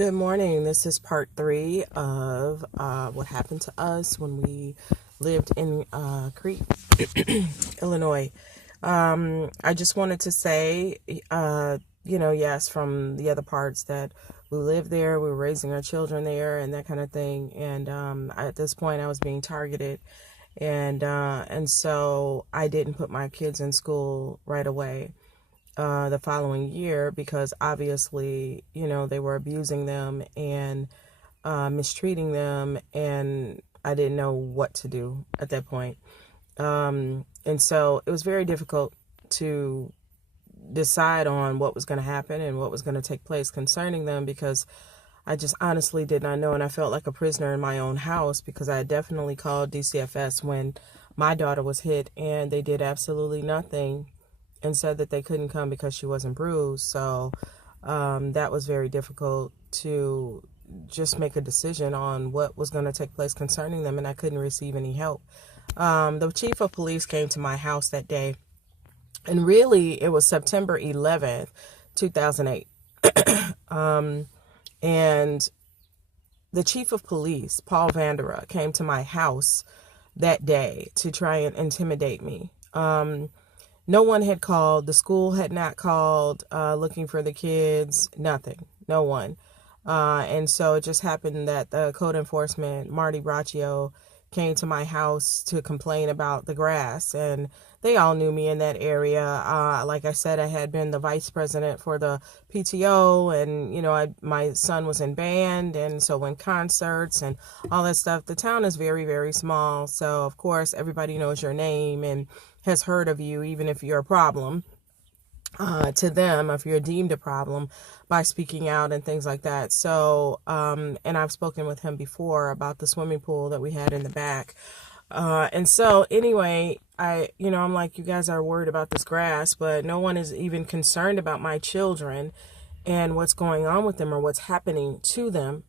Good morning. This is part 3 of what happened to us when we lived in Crete, Illinois. I just wanted to say, yes, from the other parts that we lived there, we were raising our children there and that kind of thing. And at this point, I was being targeted. And so I didn't put my kids in school right away. The following year because obviously, they were abusing them and mistreating them, and I didn't know what to do at that point. And so it was very difficult to decide on what was going to happen and what was going to take place concerning them because I just honestly did not know, and I felt like a prisoner in my own house because I had definitely called DCFS when my daughter was hit, and they did absolutely nothing and said that they couldn't come because she wasn't bruised. So that was very difficult to just make a decision on what was going to take place concerning them, and I couldn't receive any help. The chief of police came to my house that day, and really it was September 11th, 2008. And the chief of police, Paul Vandera, came to my house that day to try and intimidate me. No one had called. The school had not called looking for the kids. Nothing. No one. And so it just happened that the code enforcement, Marty Braccio, came to my house to complain about the grass. And they all knew me in that area. Like I said, I had been the vice president for the PTO. And, my son was in band. And so in concerts and all that stuff, the town is very, very small. So, of course, everybody knows your name and has heard of you, even if you're a problem to them, if you're deemed a problem by speaking out and things like that. So, and I've spoken with him before about the swimming pool that we had in the back. And so anyway, I'm like, you guys are worried about this grass, but no one is even concerned about my children and what's going on with them or what's happening to them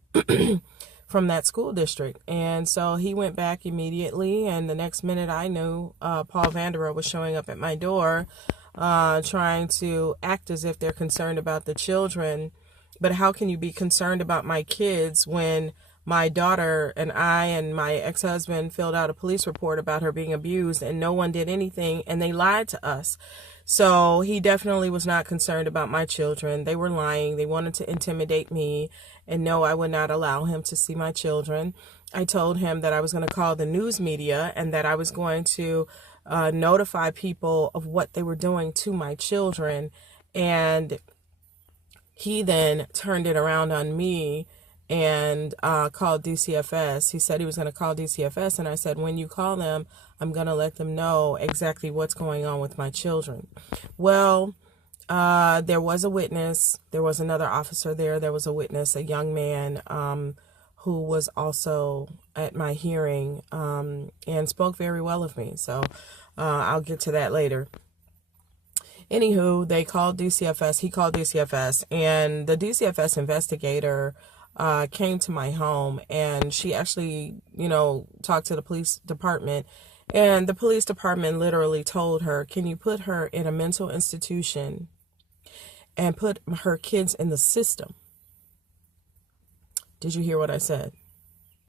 from that school district. And so he went back immediately, and the next minute I knew Paul Vandera was showing up at my door trying to act as if they're concerned about the children. But how can you be concerned about my kids when my daughter and I and my ex-husband filled out a police report about her being abused and no one did anything, and they lied to us? So he definitely was not concerned about my children. They were lying. They wanted to intimidate me. And no, I would not allow him to see my children. I told him that I was going to call the news media and that I was going to notify people of what they were doing to my children. And he then turned it around on me and called DCFS. He said he was going to call DCFS, and I said, when you call them, I'm going to let them know exactly what's going on with my children. Well, there was a witness. There was another officer there. There was a witness, a young man who was also at my hearing and spoke very well of me. So I'll get to that later. Anywho, they called DCFS. He called DCFS, and the DCFS investigator came to my home, and she actually, talked to the police department, and the police department literally told her, can you put her in a mental institution and put her kids in the system? Did you hear what I said?